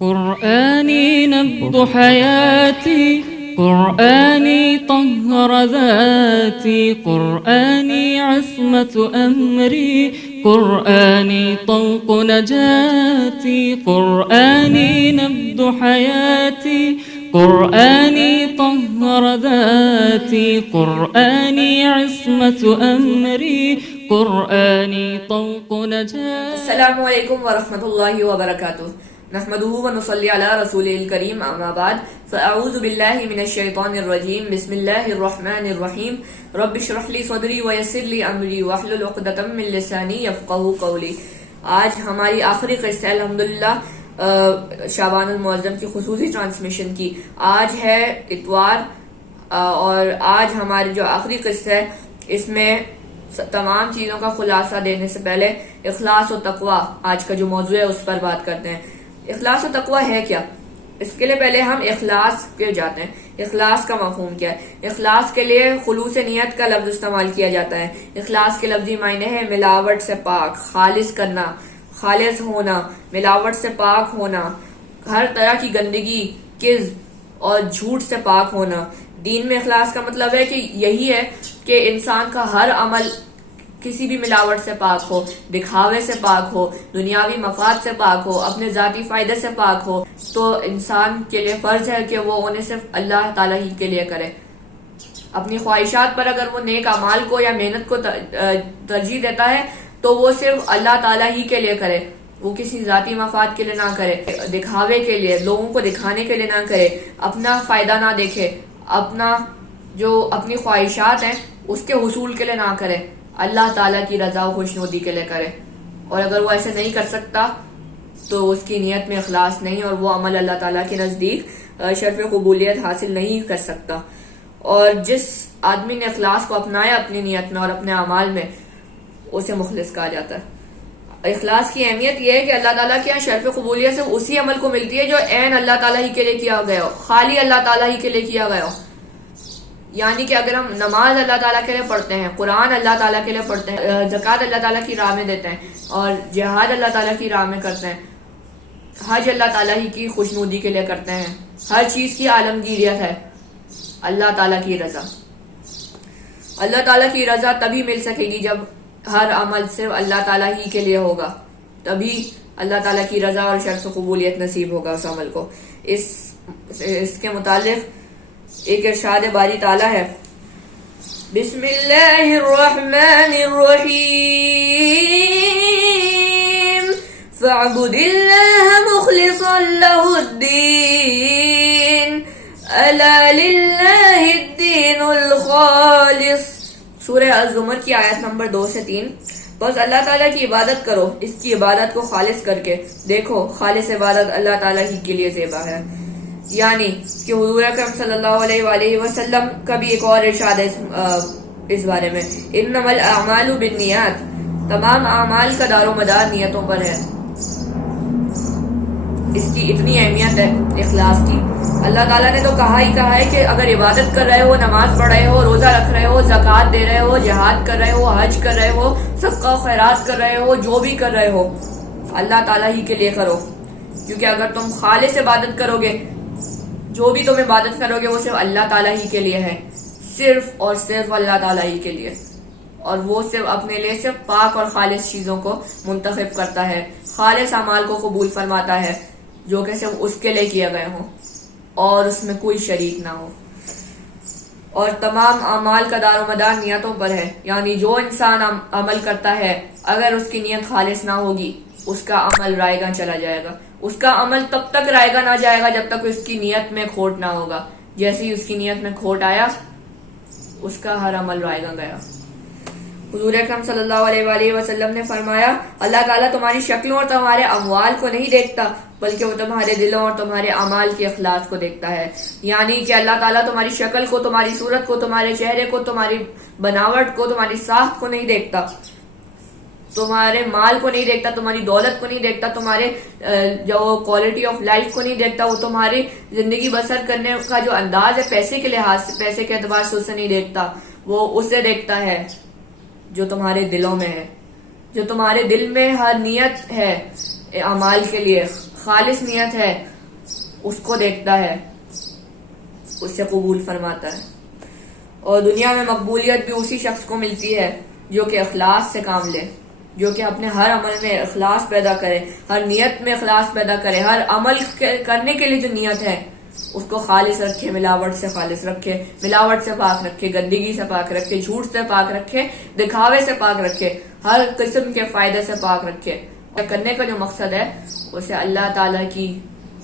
قرآني نبض حياتي، قرآني طهر ذاتي، قرآني عصمة أمري، قرآني طوق نجاتي، قرآني نبض حياتي، قرآني طهر ذاتي، قرآني عصمة أمري، قرآني طوق نجاتي. السلام علیکم ورحمۃ اللہ وبرکاتہ. نحمده ونصلی علی رسول الکریم، اما بعد فاعوذ باللہ من الشیطان الرجیم. بسم اللہ الرحمن الرحیم. رب اشرح لی صدری ویسر لی امری واحلل عقدۃ من لسانی یفقہوا قولی. آج ہماری آخری قسط ہے الحمدللہ شعبان المعظم کی خصوصی ٹرانسمیشن کی. آج ہے اتوار اور آج ہماری جو آخری قسط ہے اس میں تمام چیزوں کا خلاصہ دینے سے پہلے اخلاص و تقوی آج کا جو موضوع ہے اس پر بات کرتے ہیں. اخلاص و تقوی ہے کیا؟ اس کے لیے پہلے ہم اخلاص کے جاتے ہیں. اخلاص کا مفہوم کیا ہے؟ اخلاص کے لیے خلوص نیت کا لفظ استعمال کیا جاتا ہے. اخلاص کے لفظی معنی ہے ملاوٹ سے پاک، خالص کرنا، خالص ہونا، ملاوٹ سے پاک ہونا، ہر طرح کی گندگی، کذب اور جھوٹ سے پاک ہونا. دین میں اخلاص کا مطلب ہے کہ یہی ہے کہ انسان کا ہر عمل کسی بھی ملاوٹ سے پاک ہو، دکھاوے سے پاک ہو، دنیاوی مفاد سے پاک ہو، اپنے ذاتی فائدے سے پاک ہو. تو انسان کے لیے فرض ہے کہ وہ انہیں صرف اللہ تعالیٰ ہی کے لیے کرے. اپنی خواہشات پر اگر وہ نیک اعمال کو یا محنت کو ترجیح دیتا ہے تو وہ صرف اللہ تعالیٰ ہی کے لیے کرے، وہ کسی ذاتی مفاد کے لیے نہ کرے، دکھاوے کے لیے، لوگوں کو دکھانے کے لیے نہ کرے، اپنا فائدہ نہ دیکھے، اپنی خواہشات ہیں اس کے حصول کے لیے نہ کرے، اللہ تعالیٰ کی رضا و خوشنودی کے لیے کرے. اور اگر وہ ایسے نہیں کر سکتا تو اس کی نیت میں اخلاص نہیں اور وہ عمل اللہ تعالیٰ کے نزدیک شرف قبولیت حاصل نہیں کر سکتا. اور جس آدمی نے اخلاص کو اپنایا اپنی نیت میں اور اپنے اعمال میں، اسے مخلص کہا جاتا ہے. اخلاص کی اہمیت یہ ہے کہ اللہ تعالیٰ کے یہاں شرف قبولیت سے اسی عمل کو ملتی ہے جو عین اللہ تعالیٰ ہی کے لیے کیا گیا ہو، خالی اللہ تعالیٰ ہی کے لیے کیا گیا ہو. یعنی کہ اگر ہم نماز اللہ تعالیٰ کے لیے پڑھتے ہیں، قرآن اللہ تعالیٰ کے لیے پڑھتے ہیں، زکوٰۃ اللہ تعالیٰ کی راہ میں دیتے ہیں اور جہاد اللہ تعالیٰ کی راہ میں کرتے ہیں، حج اللہ تعالیٰ ہی کی خوشنودی کے لیے کرتے ہیں، ہر چیز کی عالمگیریت ہے اللہ تعالیٰ کی رضا. اللہ تعالیٰ کی رضا تبھی مل سکے گی جب ہر عمل صرف اللہ تعالیٰ ہی کے لیے ہوگا، تبھی اللہ تعالیٰ کی رضا اور شرف و قبولیت نصیب ہوگا اس عمل کو. اس کے متعلق ایک ارشاد باری تعالیٰ ہے، بسم اللہ الرحمن الرحیم فاعبد اللہ مخلصا لہ الدین الا للہ الدین الخالص. سورہ الزمر کی آیت نمبر 2 سے 3. بس اللہ تعالیٰ کی عبادت کرو، اس کی عبادت کو خالص کر کے دیکھو، خالص عبادت اللہ تعالیٰ ہی کے لیے زیبا ہے. یعنی کہ حضور اکرم صلی اللہ علیہ وآلہ وسلم کا بھی ایک اور ارشاد ہے اس بارے میں، انما الاعمال بالنیات، تمام اعمال کا دار و مدار نیتوں پر ہے. اس کی اتنی اہمیت ہے اخلاص کی. اللہ تعالیٰ نے تو کہا ہے کہ اگر عبادت کر رہے ہو، نماز پڑھ رہے ہو، روزہ رکھ رہے ہو، زکوٰۃ دے رہے ہو، جہاد کر رہے ہو، حج کر رہے ہو، صدقہ و خیرات کر رہے ہو، جو بھی کر رہے ہو اللہ تعالیٰ ہی کے لیے کرو. کیونکہ اگر تم خالص عبادت کرو گے، جو بھی تم عبادت کرو گے وہ صرف اللہ تعالیٰ ہی کے لیے ہے، صرف اور صرف اللہ تعالیٰ ہی کے لیے. اور وہ صرف اپنے لیے صرف پاک اور خالص چیزوں کو منتخب کرتا ہے، خالص اعمال کو قبول فرماتا ہے جو کہ صرف اس کے لیے کیا گئے ہوں اور اس میں کوئی شریک نہ ہو. اور تمام اعمال کا دار و مدار نیتوں پر ہے. یعنی جو انسان عمل کرتا ہے اگر اس کی نیت خالص نہ ہوگی اس کا عمل رائے گاں چلا جائے گا. اس کا عمل تب تک رائے گا نہ جائے گا جب تک اس کی نیت میں کھوٹ نہ ہوگا. جیسے ہی اس کی نیت میں کھوٹ آیا اس کا ہر عمل رائے گا گیا. حضور اکرم صلی اللہ علیہ وآلہ وسلم نے فرمایا، اللہ تعالیٰ تمہاری شکلوں اور تمہارے اموال کو نہیں دیکھتا بلکہ وہ تمہارے دلوں اور تمہارے اعمال کے اخلاص کو دیکھتا ہے. یعنی کہ اللہ تعالیٰ تمہاری شکل کو، تمہاری صورت کو، تمہارے چہرے کو، تمہاری بناوٹ کو، تمہاری ساخت کو نہیں دیکھتا، تمہارے مال کو نہیں دیکھتا، تمہاری دولت کو نہیں دیکھتا، تمہارے جو کوالٹی آف لائف کو نہیں دیکھتا. وہ تمہاری زندگی بسر کرنے کا جو انداز ہے پیسے کے لحاظ سے، پیسے کے اعتبار سے اسے نہیں دیکھتا، وہ اسے دیکھتا ہے جو تمہارے دلوں میں ہے، جو تمہارے دل میں ہر نیت ہے اعمال کے لیے، خالص نیت ہے اس کو دیکھتا ہے، اس سے قبول فرماتا ہے. اور دنیا میں مقبولیت بھی اسی شخص کو ملتی ہے جو کہ اخلاص سے کام لے، جو کہ اپنے ہر عمل میں اخلاص پیدا کرے، ہر نیت میں اخلاص پیدا کرے، ہر عمل کرنے کے لیے جو نیت ہے اس کو خالص رکھے، ملاوٹ سے خالص رکھے، ملاوٹ سے پاک رکھے، گندگی سے پاک رکھے، جھوٹ سے پاک رکھے، دکھاوے سے پاک رکھے، ہر قسم کے فائدے سے پاک رکھے. کرنے کا جو مقصد ہے اسے اللہ تعالیٰ کی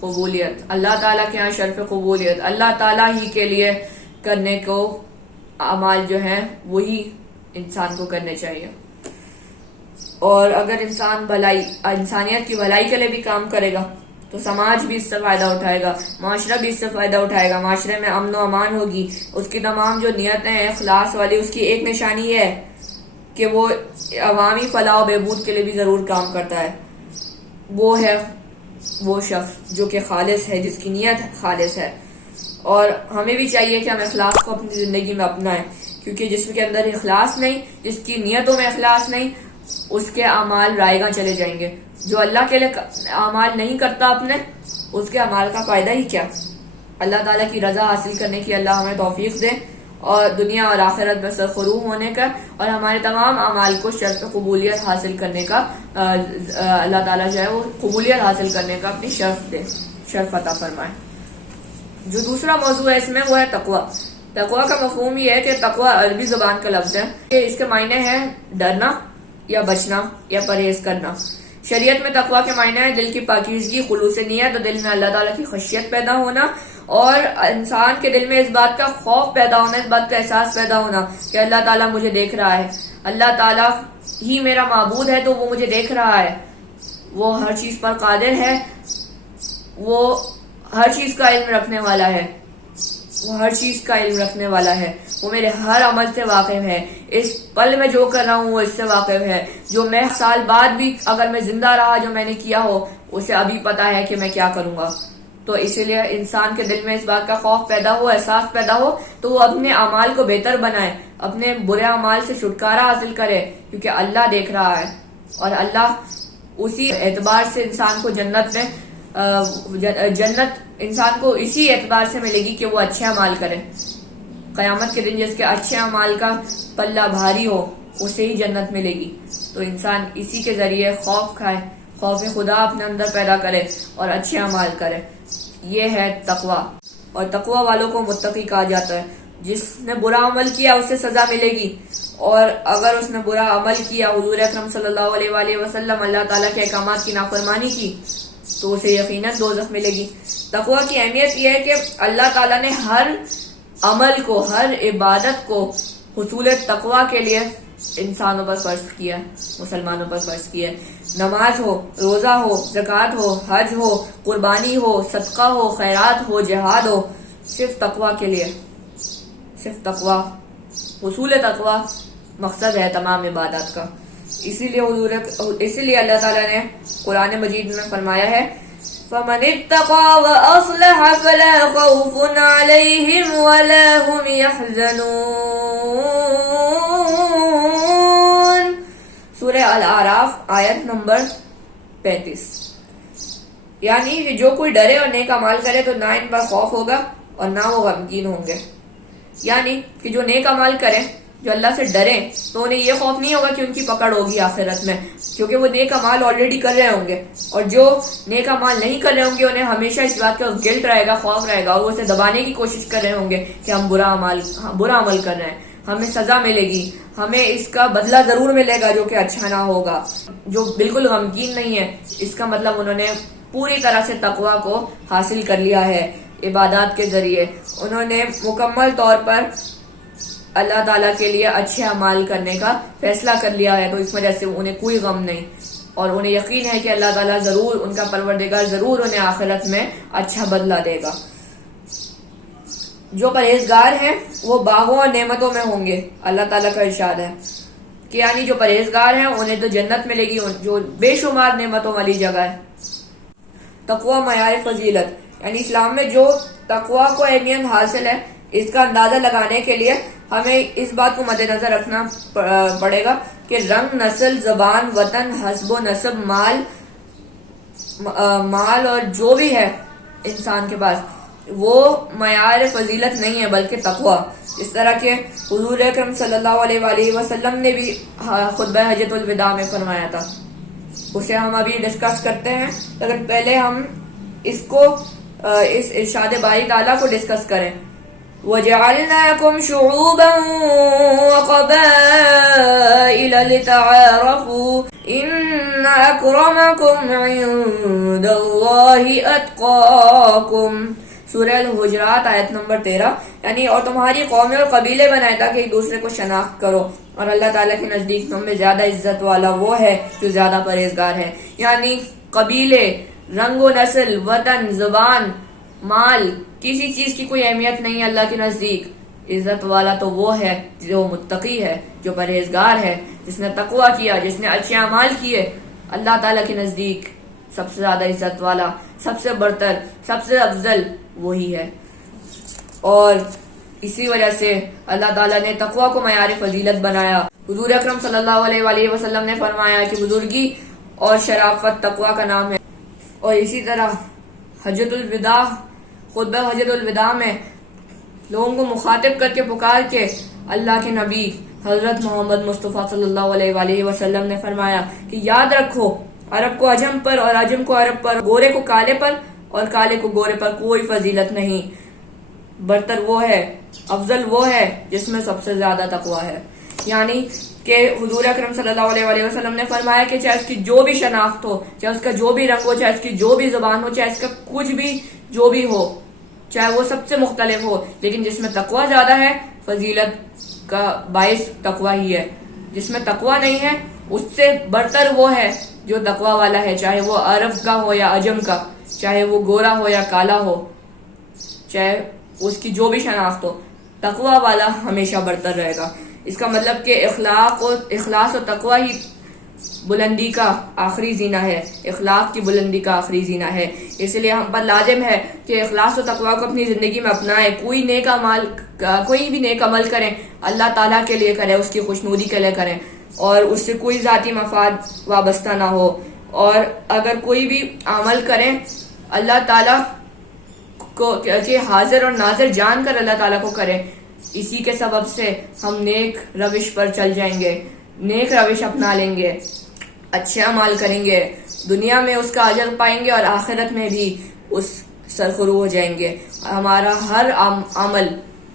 قبولیت، اللہ تعالیٰ کے یہاں شرف قبولیت، اللہ تعالیٰ ہی کے لیے کرنے کو اعمال جو ہیں وہی انسان کو کرنے چاہیے. اور اگر انسان انسانیت کی بھلائی کے لیے بھی کام کرے گا تو سماج بھی اس سے فائدہ اٹھائے گا، معاشرہ بھی اس سے فائدہ اٹھائے گا، معاشرے میں امن و امان ہوگی. اس کی تمام جو نیتیں ہیں اخلاص والی، اس کی ایک نشانی یہ ہے کہ وہ عوامی فلاح و بہبود کے لیے بھی ضرور کام کرتا ہے. وہ ہے وہ شخص جو کہ خالص ہے، جس کی نیت خالص ہے. اور ہمیں بھی چاہیے کہ ہم اخلاص کو اپنی زندگی میں اپنائیں، کیونکہ جس کے اندر اخلاص نہیں، جس کی نیتوں میں اخلاص نہیں، اس کے اعمال رائیگاں چلے جائیں گے. جو اللہ کے لیے اعمال نہیں کرتا اپنے، اس کے اعمال کا فائدہ ہی کیا. اللہ تعالیٰ کی رضا حاصل کرنے کی اللہ ہمیں توفیق دے، اور دنیا اور آخرت میں سرخرو ہونے کا اور ہمارے تمام اعمال کو شرف قبولیت حاصل کرنے کا اللہ تعالیٰ جو ہے وہ قبولیت حاصل کرنے کا اپنی شرف عطا فرمائے. جو دوسرا موضوع ہے اس میں وہ ہے تقویٰ. تقویٰ کا مفہوم یہ ہے کہ تقویٰ عربی زبان کا لفظ ہے کہ اس کے معنی ہے ڈرنا یا بچنا یا پرہیز کرنا. شریعت میں تقویٰ کے معنی ہے دل کی پاکیزگی، خلوص نیت، اور دل میں اللہ تعالیٰ کی خشیت پیدا ہونا، اور انسان کے دل میں اس بات کا خوف پیدا ہونا، اس بات کا احساس پیدا ہونا کہ اللہ تعالیٰ مجھے دیکھ رہا ہے، اللہ تعالیٰ ہی میرا معبود ہے تو وہ مجھے دیکھ رہا ہے، وہ ہر چیز پر قادر ہے، وہ ہر چیز کا علم رکھنے والا ہے، وہ ہر چیز کا علم رکھنے والا ہے، وہ میرے ہر عمل سے واقف ہے، اس پل میں جو کر رہا ہوں وہ اس سے واقف ہے، جو میں سال بعد بھی اگر میں زندہ رہا جو میں نے کیا ہو اسے ابھی پتا ہے کہ میں کیا کروں گا. تو اسی لیے انسان کے دل میں اس بات کا خوف پیدا ہو، احساس پیدا ہو، تو وہ اپنے اعمال کو بہتر بنائے، اپنے برے اعمال سے چھٹکارا حاصل کرے، کیونکہ اللہ دیکھ رہا ہے. اور اللہ اسی اعتبار سے انسان کو جنت انسان کو اسی اعتبار سے ملے گی کہ وہ اچھے اعمال کرے. قیامت کے دن جس کے اچھے اعمال کا پلہ بھاری ہو اسے ہی جنت ملے گی. تو انسان اسی کے ذریعے خوف کھائے، خوف خدا اپنے اندر پیدا کرے اور اچھے اعمال کرے. یہ ہے تقویٰ. اور تقویٰ والوں کو متقی کہا جاتا ہے. جس نے برا عمل کیا اسے سزا ملے گی، اور اگر اس نے برا عمل کیا، حضور اکرم صلی اللہ علیہ وآلہ وسلم اللہ تعالیٰ کے احکامات کی نافرمانی کی، تو اسے یقیناً دوزخ ملے گی. تقویٰ کی اہمیت یہ ہے کہ اللہ تعالیٰ نے ہر عمل کو، ہر عبادت کو حصول تقویٰ کے لیے انسانوں پر فرض کیا ہے، مسلمانوں پر فرض کیا ہے. نماز ہو، روزہ ہو، زکوٰۃ ہو، حج ہو، قربانی ہو، صدقہ ہو، خیرات ہو، جہاد ہو، صرف تقویٰ کے لیے، صرف تقویٰ، حصول تقویٰ مقصد ہے تمام عبادات کا. اسی لیے اللہ تعالیٰ نے قرآن مجید میں فرمایا ہے فَمَنِ اتَّقَى وَأَصْلَحَ فَلَا خَوْفٌ عَلَيْهِمْ وَلَا هُمْ يَحْزَنُونَ. سورہ الاعراف آیت نمبر 35. یعنی کہ جو کوئی ڈرے اور نیک اعمال کرے تو نہ ان پر خوف ہوگا اور نہ وہ غمگین ہوں گے. یعنی کہ جو نیک اعمال کریں، جو اللہ سے ڈریں، تو انہیں یہ خوف نہیں ہوگا کہ ان کی پکڑ ہوگی آخرت میں، کیونکہ وہ نیک اعمال آلریڈی کر رہے ہوں گے. اور جو نیک اعمال نہیں کر رہے ہوں گے انہیں ہمیشہ اس بات کا گلٹ رہے گا، خوف رہے گا، اور وہ اسے دبانے کی کوشش کر رہے ہوں گے کہ ہم برا عمل کر رہے ہیں، ہمیں سزا ملے گی، ہمیں اس کا بدلہ ضرور ملے گا جو کہ اچھا نہ ہوگا. جو بالکل غمگین نہیں ہے، اس کا مطلب انہوں نے پوری طرح سے تقویٰ کو حاصل کر لیا ہے عبادات کے ذریعے. انہوں نے مکمل طور پر اللہ تعالیٰ کے لیے اچھے اعمال کرنے کا فیصلہ کر لیا ہے، تو اس وجہ سے انہیں کوئی غم نہیں، اور انہیں یقین ہے کہ اللہ تعالیٰ ضرور، ان کا پروردگار ضرور انہیں آخرت میں اچھا بدلہ دے گا. جو پرہیزگار ہیں وہ باغوں اور نعمتوں میں ہوں گے. اللہ تعالیٰ کا ارشاد ہے کہ یعنی جو پرہیزگار ہیں انہیں تو جنت ملے گی، جو بے شمار نعمتوں والی جگہ ہے. تقویٰ معیار فضیلت، یعنی اسلام میں جو تقویٰ کو اہمیت حاصل ہے اس کا اندازہ لگانے کے لیے ہمیں اس بات کو مد نظر رکھنا پڑے گا کہ رنگ، نسل، زبان، وطن، حسب و نسب، مال مال اور جو بھی ہے انسان کے پاس وہ معیار فضیلت نہیں ہے بلکہ تقوی. اس طرح کہ حضور اکرم صلی اللہ علیہ وآلہ وسلم نے بھی خطبہ حجۃ الوداع میں فرمایا تھا. اسے ہم ابھی ڈسکس کرتے ہیں، لیکن پہلے ہم اس کو اس ارشاد باری تعالیٰ کو ڈسکس کریں. وَجَعَلْنَاكُمْ شُعُوبًا وَقَبَائِلَ لِتَعَارَفُوا إِنَّ أَكْرَمَكُمْ عِندَ اللَّهِ أَتْقَاكُمْ. سورہ الحجرات آیت نمبر 13. یعنی اور تمہاری قومیں اور قبیلے بنائے تاکہ ایک دوسرے کو شناخت کرو، اور اللہ تعالیٰ کے نزدیک تم میں زیادہ عزت والا وہ ہے جو زیادہ پرہیزگار ہے. یعنی قبیلے، رنگ و نسل، وطن، زبان، مال، کسی چیز کی کوئی اہمیت نہیں ہے اللہ کے نزدیک. عزت والا تو وہ ہے جو متقی ہے، جو پرہیزگار ہے، جس نے تقوی کیا، جس نے اچھے اعمال کیے. اللہ تعالیٰ کے نزدیک سب سے زیادہ عزت والا، سب سے برتر، سب سے افضل وہی ہے. اور اسی وجہ سے اللہ تعالیٰ نے تقوی کو معیار فضیلت بنایا. حضور اکرم صلی اللہ علیہ وآلہ وسلم نے فرمایا کہ بزرگی اور شرافت تقوی کا نام ہے. اور اسی طرح حجۃ الوداع، خطبہ حجۃ الوداع میں لوگوں کو مخاطب کر کے پکار کے اللہ کے نبی حضرت محمد مصطفیٰ صلی اللہ علیہ وآلہ وسلم نے فرمایا کہ یاد رکھو، عرب کو عجم پر اور عجم کو عرب پر، گورے کو کالے پر اور کالے کو گورے پر کوئی فضیلت نہیں. برتر وہ ہے، افضل وہ ہے جس میں سب سے زیادہ تقوی ہے. یعنی کہ حضور اکرم صلی اللہ علیہ وآلہ وسلم نے فرمایا کہ چاہے اس کی جو بھی شناخت ہو، چاہے اس کا جو بھی رنگ ہو، چاہے اس کی جو بھی زبان ہو، چاہے اس کا کچھ بھی جو بھی ہو، چاہے وہ سب سے مختلف ہو، لیکن جس میں تقوی زیادہ ہے فضیلت کا باعث تقوی ہی ہے. جس میں تقوی نہیں ہے اس سے برتر وہ ہے جو تقوی والا ہے، چاہے وہ عرب کا ہو یا عجم کا، چاہے وہ گورا ہو یا کالا ہو، چاہے اس کی جو بھی شناخت ہو، تقوی والا ہمیشہ برتر رہے گا. اس کا مطلب کہ اخلاص اور تقوی ہی بلندی کا آخری زینہ ہے، اخلاق کی بلندی کا آخری زینہ ہے. اس لیے ہم پر لازم ہے کہ اخلاص و تقوی کو اپنی زندگی میں اپنائیں. کوئی بھی نیک عمل کریں اللہ تعالیٰ کے لیے کریں، اس کی خوشنودی کے لیے کریں، اور اس سے کوئی ذاتی مفاد وابستہ نہ ہو. اور اگر کوئی بھی عمل کریں اللہ تعالیٰ کو کہ حاضر اور ناظر جان کر اللہ تعالیٰ کو کریں، اسی کے سبب سے ہم نیک روش پر چل جائیں گے، نیک روش اپنا لیں گے، اچھے اعمال کریں گے، دنیا میں اس کا اجر پائیں گے اور آخرت میں بھی اس سرخرو ہو جائیں گے. ہمارا ہر عمل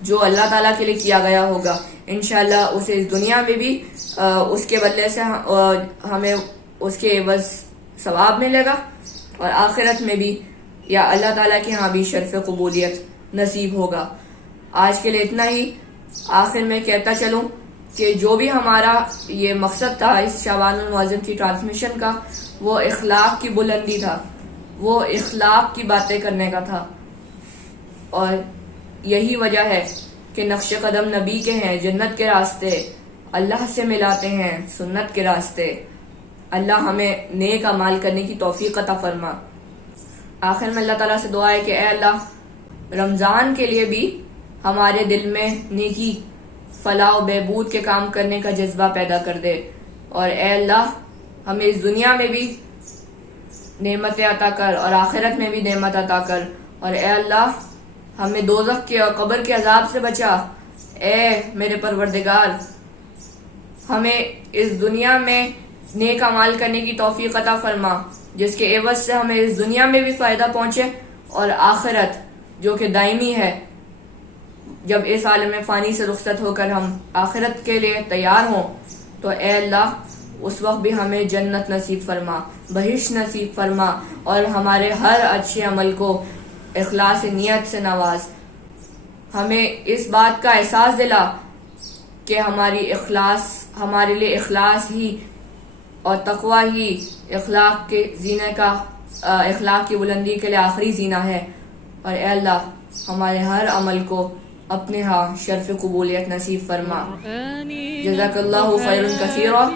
جو اللہ تعالیٰ کے لیے کیا گیا ہوگا انشاءاللہ اسے اس دنیا میں بھی اس کے بدلے سے ہمیں اس کے عوض ثواب ملے گا، اور آخرت میں بھی یا اللہ تعالیٰ کے ہاں بھی شرف قبولیت نصیب ہوگا. آج کے لیے اتنا ہی. آخر میں کہتا چلوں کہ جو بھی ہمارا یہ مقصد تھا اس شعبان المعظم کی ٹرانسمیشن کا، وہ اخلاق کی بلندی تھا، وہ اخلاق کی باتیں کرنے کا تھا. اور یہی وجہ ہے کہ نقش قدم نبی کے ہیں، جنت کے راستے اللہ سے ملاتے ہیں، سنت کے راستے. اللہ ہمیں نیک اعمال کرنے کی توفیق عطا فرما. آخر میں اللہ تعالیٰ سے دعا ہے کہ اے اللہ رمضان کے لیے بھی ہمارے دل میں نیکی، فلاح و بہبود کے کام کرنے کا جذبہ پیدا کر دے، اور اے اللہ ہمیں اس دنیا میں بھی نعمتیں عطا کر اور آخرت میں بھی نعمت عطا کر، اور اے اللہ ہمیں دوزخ کے اور قبر کے عذاب سے بچا. اے میرے پروردگار ہمیں اس دنیا میں نیک اعمال کرنے کی توفیق عطا فرما، جس کے عوض سے ہمیں اس دنیا میں بھی فائدہ پہنچے، اور آخرت جو کہ دائمی ہے، جب اس عالم فانی سے رخصت ہو کر ہم آخرت کے لیے تیار ہوں تو اے اللہ اس وقت بھی ہمیں جنت نصیب فرما، بہشت نصیب فرما، اور ہمارے ہر اچھے عمل کو اخلاص نیت سے نواز. ہمیں اس بات کا احساس دلا کہ ہمارے لیے اخلاص ہی اور تقوی ہی اخلاق کے زینے کا، اخلاق کی بلندی کے لیے آخری زینہ ہے. اور اے اللہ ہمارے ہر عمل کو اپنے ہاں شرف قبولیت نصیب فرما. جزاک اللہ خیر کثیرا.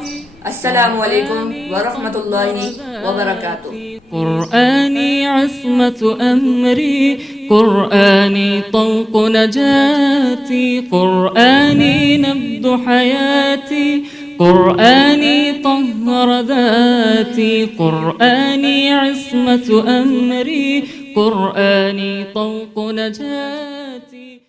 السلام علیکم ورحمۃ اللہ وبرکاتہ. قرآني عصمة أمري، قرآني طوق نجاتي، قرآني نبض حياتي، قرآني طهر ذاتي قرآني عصمة أمري قرآني طوق نجاتي